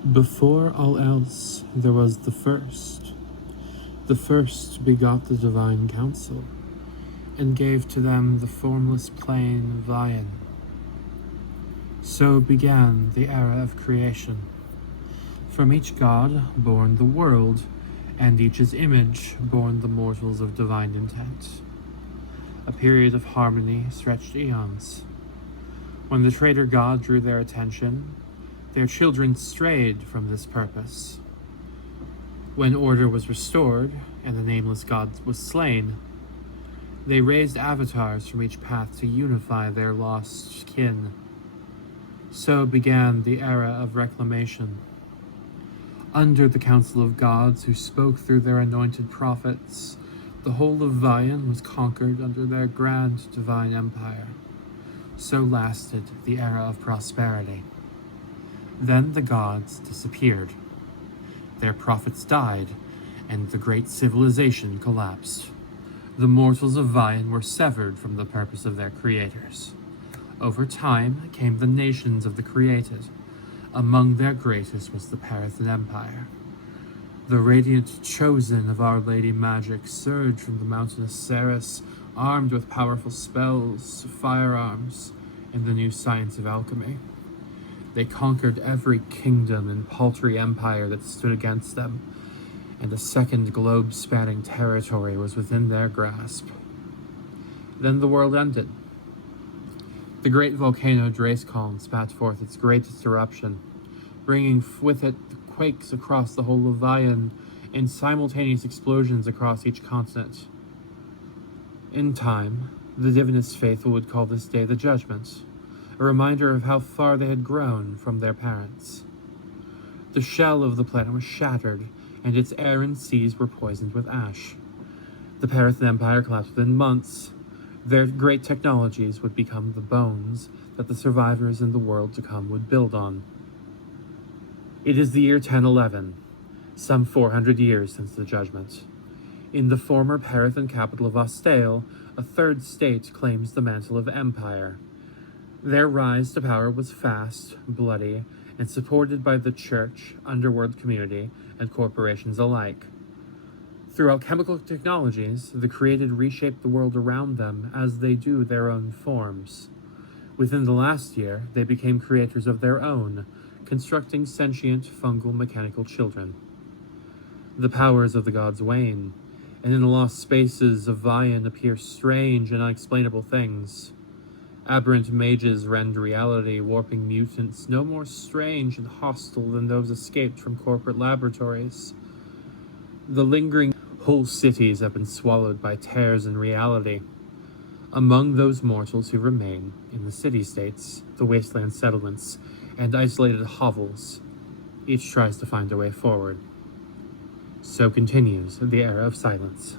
Before all else, there was the First. The First begot the divine council, and gave to them the formless plain Vian. So began the era of creation. From each god born the world, and each's image born the mortals of divine intent. A period of harmony stretched eons. When the traitor god drew their attention, their children strayed from this purpose. When order was restored, and the nameless god was slain, they raised avatars from each path to unify their lost kin. So began the era of reclamation. Under the council of gods who spoke through their anointed prophets, the whole of Vian was conquered under their grand divine empire. So lasted the era of prosperity. Then the gods disappeared. Their prophets died, and the great civilization collapsed. The mortals of Vian were severed from the purpose of their creators. Over time came the nations of the created. Among their greatest was the Parathan Empire. The radiant chosen of Our Lady Magic surged from the mountainous Ceres, armed with powerful spells, firearms, and the new science of alchemy. They conquered every kingdom and paltry empire that stood against them, and a second globe-spanning territory was within their grasp. Then the world ended. The great volcano Dracekaln spat forth its greatest eruption, bringing with it quakes across the whole of Vian and simultaneous explosions across each continent. In time, the divinist faithful would call this day the Judgment, a reminder of how far they had grown from their parents. The shell of the planet was shattered, and its air and seas were poisoned with ash. The Parathan Empire collapsed within months. Their great technologies would become the bones that the survivors in the world to come would build on. It is the year 1011, some 400 years since the Judgment. In the former Parathan capital of Ostale, a third state claims the mantle of empire. Their rise to power was fast, bloody, and supported by the church, underworld community, and corporations alike. Through alchemical technologies, the created reshaped the world around them as they do their own forms. Within the last year, they became creators of their own, constructing sentient, fungal, mechanical children. The powers of the gods wane, and in the lost spaces of Vian appear strange and unexplainable things. Aberrant mages rend reality, warping mutants no more strange and hostile than those escaped from corporate laboratories. The lingering whole cities have been swallowed by tears in reality. Among those mortals who remain in the city-states, the wasteland settlements, and isolated hovels, each tries to find a way forward. So continues the era of silence.